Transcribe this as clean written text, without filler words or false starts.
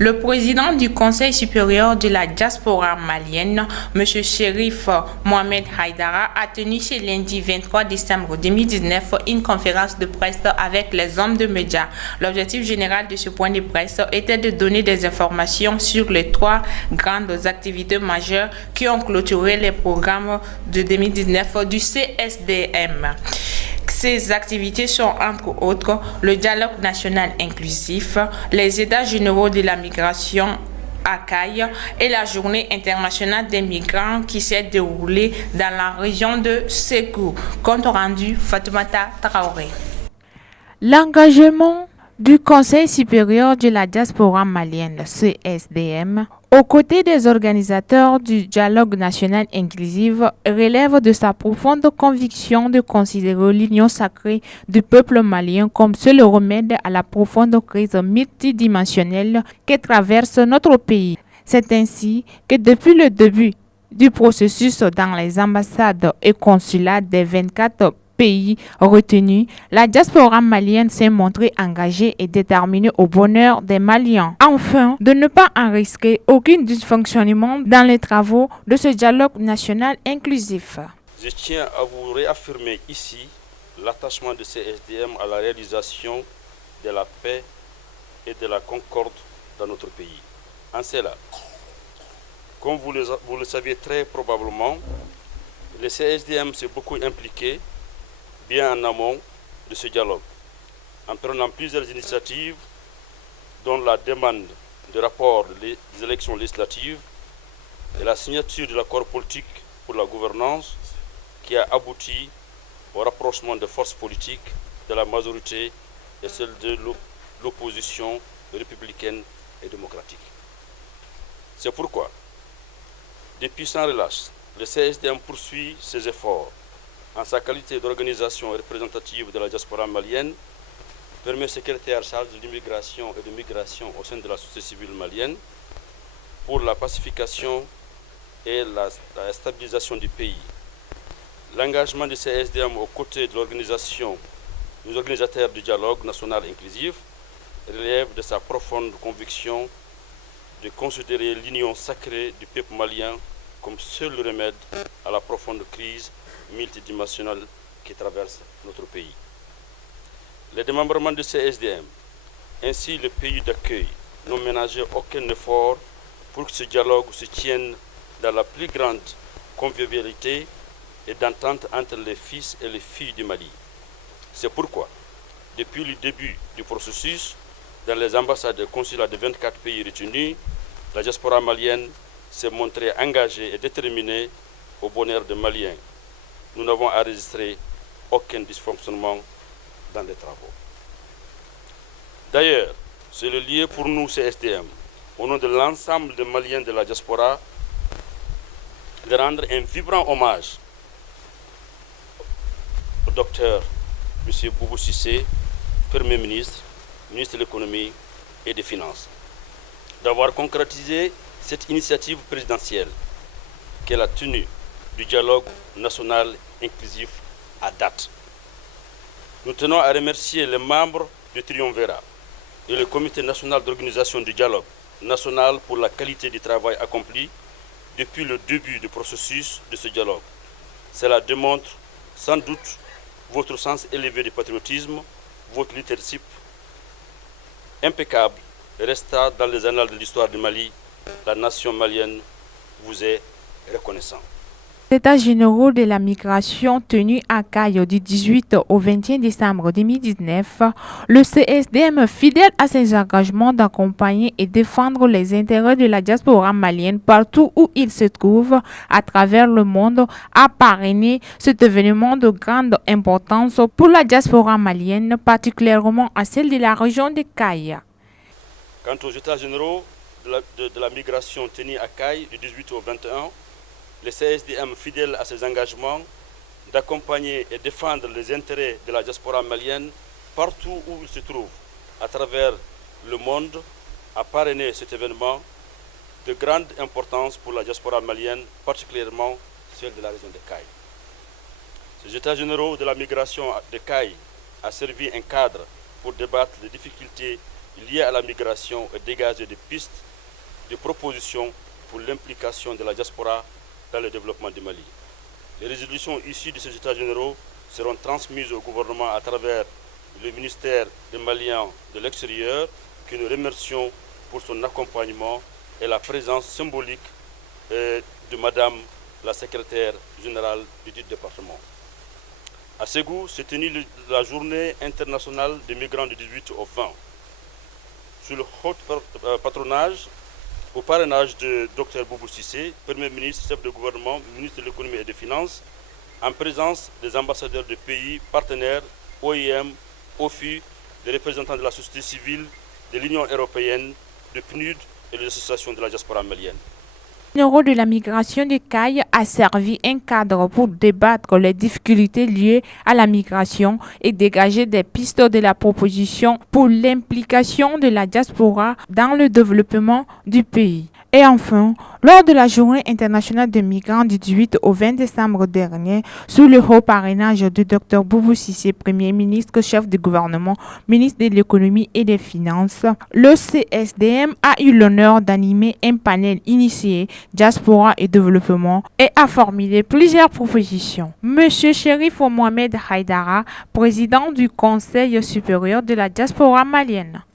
Le président du Conseil supérieur de la diaspora malienne, M. Chérif Mohamed Haïdara, a tenu ce lundi 23 décembre 2019 une conférence de presse avec les hommes de médias. L'objectif général de ce point de presse était de donner des informations sur les 3 grandes activités majeures qui ont clôturé les programmes de 2019 du CSDM. Ces activités sont entre autres le dialogue national inclusif, les états généraux de la migration ACAI et la journée internationale des migrants qui s'est déroulée dans la région de Ségou. Compte rendu Fatoumata Traoré. L'engagement du Conseil supérieur de la diaspora malienne, CSDM, aux côtés des organisateurs du dialogue national inclusif, relève de sa profonde conviction de considérer l'union sacrée du peuple malien comme seul remède à la profonde crise multidimensionnelle que traverse notre pays. C'est ainsi que depuis le début du processus dans les ambassades et consulats des 24 pays retenus, la diaspora malienne s'est montrée engagée et déterminée au bonheur des Maliens. Enfin, de ne pas en risquer aucun dysfonctionnement dans les travaux de ce dialogue national inclusif. Je tiens à vous réaffirmer ici l'attachement de CSDM à la réalisation de la paix et de la concorde dans notre pays. En cela, comme vous le savez très probablement, le CSDM s'est beaucoup impliqué bien en amont de ce dialogue, en prenant plusieurs initiatives, dont la demande de rapport des élections législatives et la signature de l'accord politique pour la gouvernance qui a abouti au rapprochement des forces politiques de la majorité et celle de l'opposition républicaine et démocratique. C'est pourquoi, depuis sans relâche, le CSDM poursuit ses efforts en sa qualité d'organisation représentative de la diaspora malienne, premier secrétaire chargé de l'immigration et de migration au sein de la société civile malienne, pour la pacification et la stabilisation du pays. L'engagement du CSDM aux côtés de l'organisation, des organisateurs du dialogue national inclusif, relève de sa profonde conviction de considérer l'union sacrée du peuple malien comme seul remède à la profonde crise multidimensionnelle qui traverse notre pays. Les démembrements du CSDM, ainsi le pays d'accueil, n'ont ménagé aucun effort pour que ce dialogue se tienne dans la plus grande convivialité et d'entente entre les fils et les filles du Mali. C'est pourquoi, depuis le début du processus, dans les ambassades et consulats de 24 pays retenus, la diaspora malienne s'est montrée engagée et déterminée au bonheur des Maliens. Nous n'avons enregistré aucun dysfonctionnement dans les travaux. D'ailleurs, c'est le lieu pour nous, CSDM, au nom de l'ensemble des Maliens de la diaspora, de rendre un vibrant hommage au docteur M. Boubou Cissé, Premier ministre, ministre de l'économie et des finances, d'avoir concrétisé cette initiative présidentielle qu'est la tenue du dialogue national inclusif à date. Nous tenons à remercier les membres du Triumvirat et le Comité national d'organisation du dialogue national pour la qualité du travail accompli depuis le début du processus de ce dialogue. Cela démontre sans doute votre sens élevé du patriotisme, votre leadership impeccable restera dans les annales de l'histoire du Mali. La nation malienne vous est reconnaissante. Les États généraux de la migration tenus à Caille du 18 au 21 décembre 2019, le CSDM, fidèle à ses engagements d'accompagner et défendre les intérêts de la diaspora malienne partout où il se trouve à travers le monde, a parrainé cet événement de grande importance pour la diaspora malienne, particulièrement à celle de la région de Caille. Quant aux États généraux de la migration tenus à Caille du 18 au 21, le CSDM, fidèle à ses engagements d'accompagner et défendre les intérêts de la diaspora malienne partout où il se trouve à travers le monde, a parrainé cet événement de grande importance pour la diaspora malienne, particulièrement celle de la région de Caille. Ces États généraux de la migration de Caille a servi un cadre pour débattre des difficultés liées à la migration et dégager des pistes de propositions pour l'implication de la diaspora dans le développement du Mali. Les résolutions issues de ces États généraux seront transmises au gouvernement à travers le ministère des Maliens de l'extérieur, que nous remercions pour son accompagnement et la présence symbolique de Madame la secrétaire générale du département. À Ségou s'est tenue la journée internationale des migrants du 18 au 20. Sous le haut patronage, au parrainage de Dr Boubou Cissé, Premier ministre, chef de gouvernement, ministre de l'économie et des finances, en présence des ambassadeurs de pays partenaires, OIM, OFI, des représentants de la société civile, de l'Union européenne, de PNUD et des associations de la diaspora malienne. Le numéro de la migration de CAI a servi un cadre pour débattre les difficultés liées à la migration et dégager des pistes de la proposition pour l'implication de la diaspora dans le développement du pays. Et enfin, lors de la Journée internationale des migrants du 18 au 20 décembre dernier, sous le haut parrainage de Dr Boubou Cissé, Premier ministre, chef du gouvernement, ministre de l'économie et des finances, le CSDM a eu l'honneur d'animer un panel initié Diaspora et développement et a formulé plusieurs propositions. Monsieur Cherif Mohamed Haidara, président du Conseil supérieur de la diaspora malienne.